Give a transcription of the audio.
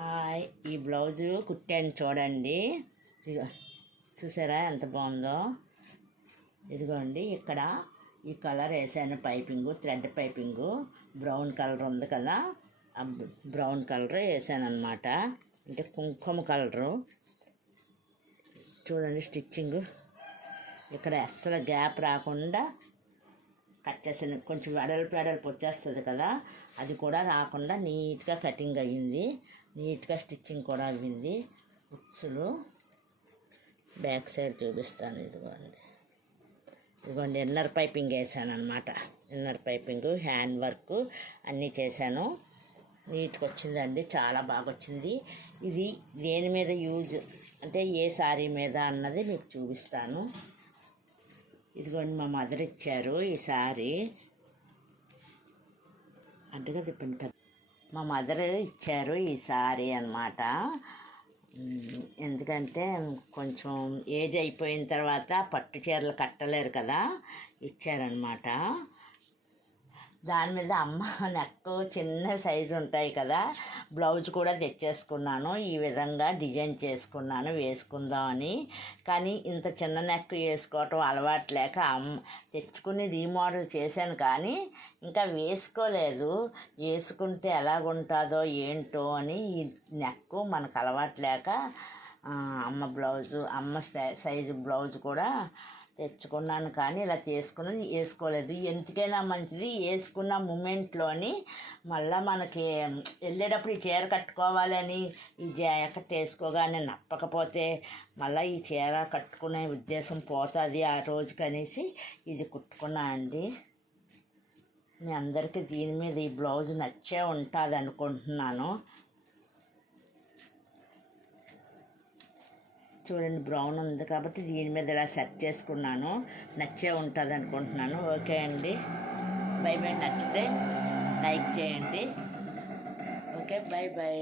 Hi, ఈ blouse కుట్టాను చూడండి. ఇదిగో చూసారా ఎంత బాగుందో. ఇదిగోండి, ఇక్కడ ఈ కలర్ వేసాను, piping, thread piping brown colour ఉంది కదా, ఆ బ్రౌన్ కలర్ వేసాను అనమాట. అంటే కుంకుమ కలరు. చూడండి స్టిచ్చింగు, ఇక్కడ అస్సలు గ్యాప్ రాకుండా కట్ చేసాను. కొంచెం వెడల్పు వచ్చేస్తుంది కదా, అది కూడా రాకుండా నీట్గా కటింగ్ అయ్యింది. నీట్గా స్టిచ్చింగ్ కూడా అయ్యింది. ఉచ్చులు బ్యాక్ సైడ్ చూపిస్తాను. ఇదిగోండి ఇన్నర్ పైపింగ్ వేసాను అనమాట. ఇన్నర్ పైపింగు, హ్యాండ్ వర్క్ అన్నీ చేశాను. నీట్గా వచ్చిందండి, చాలా బాగా వచ్చింది. ఇది దేని మీద యూజ్ అంటే ఏ శారీ మీద అన్నది మీకు చూపిస్తాను. ఇదిగోండి మా మదర్ ఇచ్చారు ఈ శారీ. అంటగా తిప్పండి, మా మదర్ ఇచ్చారు ఈ శారీ అన్నమాట. ఎందుకంటే కొంచెం ఏజ్ అయిపోయిన తర్వాత పట్టు చీరలు కట్టలేరు కదా, ఇచ్చారనమాట. దాని మీద అమ్మ నెక్ చిన్న సైజు ఉంటాయి కదా, బ్లౌజ్ కూడా తెచ్చేసుకున్నాను. ఈ విధంగా డిజైన్ చేసుకున్నాను వేసుకుందామని. కానీ ఇంత చిన్న నెక్ వేసుకోవటం అలవాటు లేక తెచ్చుకుని రీమోడల్ చేశాను, కానీ ఇంకా వేసుకోలేదు. వేసుకుంటే ఎలాగుంటుందో ఏంటో అని ఈ నెక్ మనకు అలవాటు లేక అమ్మ సైజు బ్లౌజ్ కూడా తెచ్చుకున్నాను, కానీ ఇలా వేసుకోలేదు. ఎందుకైనా మంచిది, వేసుకున్న మూమెంట్లోని మళ్ళీ మనకి వెళ్ళేటప్పుడు ఈ చీర కట్టుకోవాలని ఈ జాకెట్ వేసుకోగానే నప్పకపోతే మళ్ళీ ఈ చీర కట్టుకునే ఉద్దేశం పోతుంది ఆ రోజుకనేసి ఇది కుట్టుకున్నా అండి. మీ అందరికీ దీని మీద ఈ బ్లౌజ్ నచ్చే ఉంటుంది అనుకుంటున్నాను. చూడండి బ్రౌన్ ఉంది కాబట్టి దీని మీద ఇలా సెట్ చేసుకున్నాను. నచ్చే ఉంటుంది అనుకుంటున్నాను. ఓకే అండి, బై బై. నచ్చితే లైక్ చేయండి. Okay, by by.